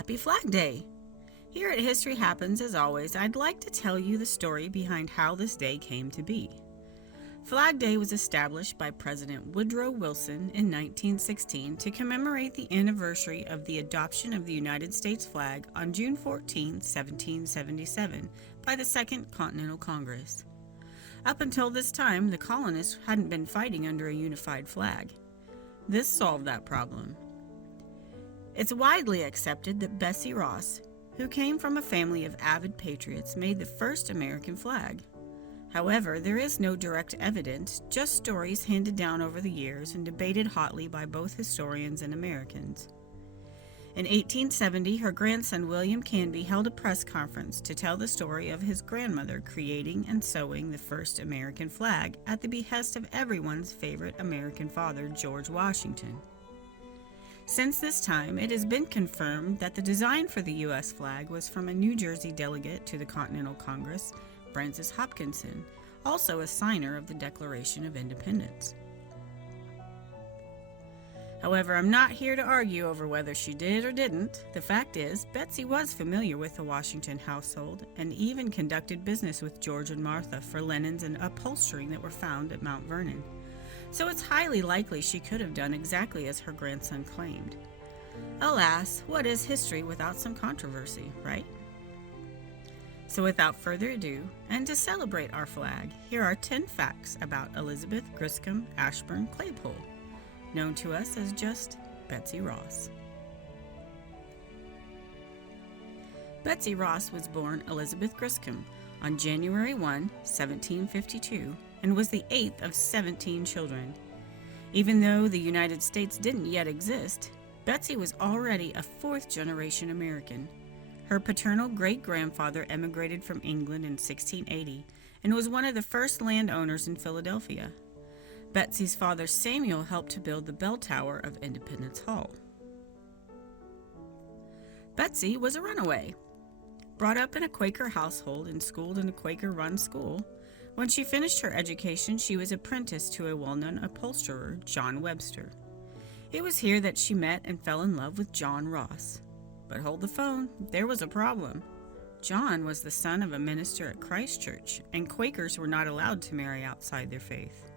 Happy Flag Day! Here at History Happens, as always, I'd like to tell you the story behind how this day came to be. Flag Day was established by President Woodrow Wilson in 1916 to commemorate the anniversary of the adoption of the United States flag on June 14, 1777, by the Second Continental Congress. Up until this time, the colonists hadn't been fighting under a unified flag. This solved that problem. It's widely accepted that Betsy Ross, who came from a family of avid patriots, made the first American flag. However, there is no direct evidence, just stories handed down over the years and debated hotly by both historians and Americans. In 1870, her grandson William Canby held a press conference to tell the story of his grandmother creating and sewing the first American flag at the behest of everyone's favorite American father, George Washington. Since this time, it has been confirmed that the design for the U.S. flag was from a New Jersey delegate to the Continental Congress, Francis Hopkinson, also a signer of the Declaration of Independence. However, I'm not here to argue over whether she did or didn't. The fact is, Betsy was familiar with the Washington household and even conducted business with George and Martha for linens and upholstering that were found at Mount Vernon. So it's highly likely she could have done exactly as her grandson claimed. Alas, what is history without some controversy, right? So without further ado, and to celebrate our flag, here are 10 facts about Elizabeth Griscom Ashburn Claypole, known to us as just Betsy Ross. Betsy Ross was born Elizabeth Griscom on January 1, 1752, and was the 8th of 17 children. Even though the United States didn't yet exist, Betsy was already a fourth-generation American. Her paternal great-grandfather emigrated from England in 1680 and was one of the first landowners in Philadelphia. Betsy's father Samuel helped to build the bell tower of Independence Hall. Betsy was a runaway. Brought up in a Quaker household and schooled in a Quaker-run school, when she finished her education, she was apprenticed to a well-known upholsterer, John Webster. It was here that she met and fell in love with John Ross. But hold the phone, there was a problem. John was the son of a minister at Christ Church, and Quakers were not allowed to marry outside their faith.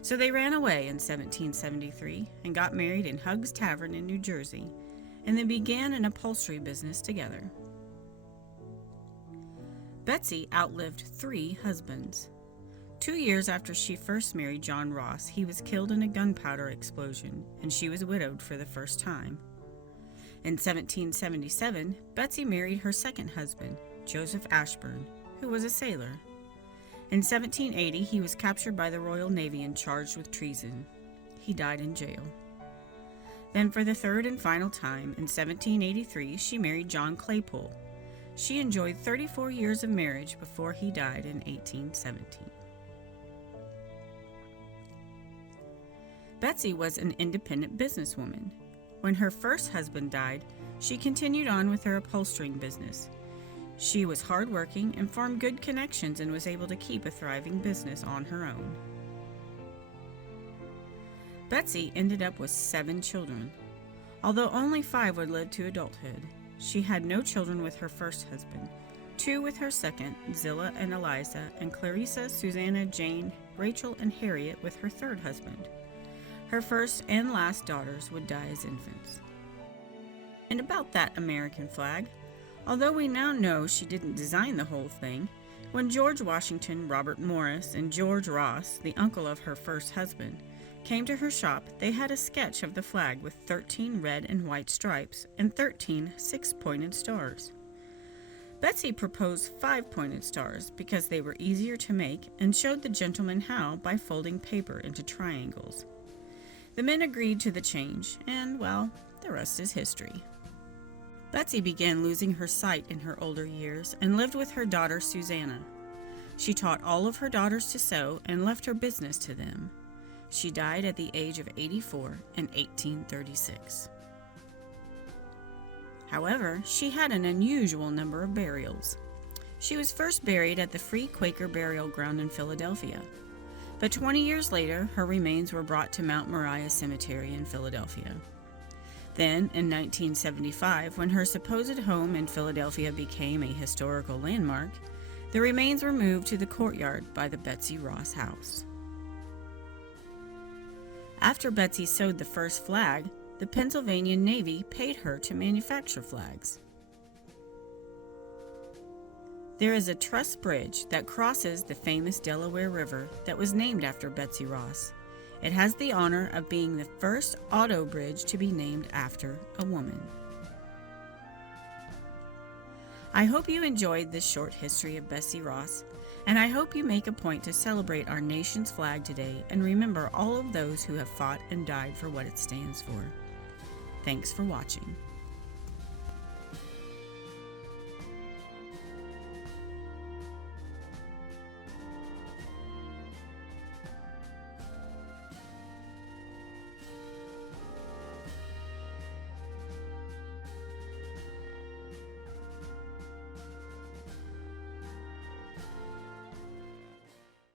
So they ran away in 1773 and got married in Hugg's Tavern in New Jersey, and they began an upholstery business together. Betsy outlived 3 husbands. 2 years after she first married John Ross, he was killed in a gunpowder explosion, and she was widowed for the first time. In 1777, Betsy married her second husband, Joseph Ashburn, who was a sailor. In 1780, he was captured by the Royal Navy and charged with treason. He died in jail. Then for the third and final time, in 1783, she married John Claypole. She enjoyed 34 years of marriage before he died in 1817. Betsy was an independent businesswoman. When her first husband died, she continued on with her upholstering business. She was hardworking and formed good connections and was able to keep a thriving business on her own. Betsy ended up with 7 children. Although only 5 would live to adulthood, she had no children with her first husband, 2 with her second, Zillah and Eliza, and Clarissa, Susanna, Jane, Rachel, and Harriet with her third husband. Her first and last daughters would die as infants. And about that American flag, although we now know she didn't design the whole thing, when George Washington, Robert Morris, and George Ross, the uncle of her first husband, came to her shop, they had a sketch of the flag with 13 red and white stripes and 13 6-pointed stars. Betsy proposed 5-pointed stars because they were easier to make and showed the gentlemen how by folding paper into triangles. The men agreed to the change, and, well, the rest is history. Betsy began losing her sight in her older years and lived with her daughter Susanna. She taught all of her daughters to sew and left her business to them. She died at the age of 84 in 1836. However, she had an unusual number of burials. She was first buried at the Free Quaker Burial Ground in Philadelphia, but 20 years later, her remains were brought to Mount Moriah Cemetery in Philadelphia. Then, in 1975, when her supposed home in Philadelphia became a historical landmark, the remains were moved to the courtyard by the Betsy Ross house. After Betsy sewed the first flag, the Pennsylvania Navy paid her to manufacture flags. There is a truss bridge that crosses the famous Delaware River that was named after Betsy Ross. It has the honor of being the first auto bridge to be named after a woman. I hope you enjoyed this short history of Betsy Ross, and I hope you make a point to celebrate our nation's flag today and remember all of those who have fought and died for what it stands for. Thanks for watching.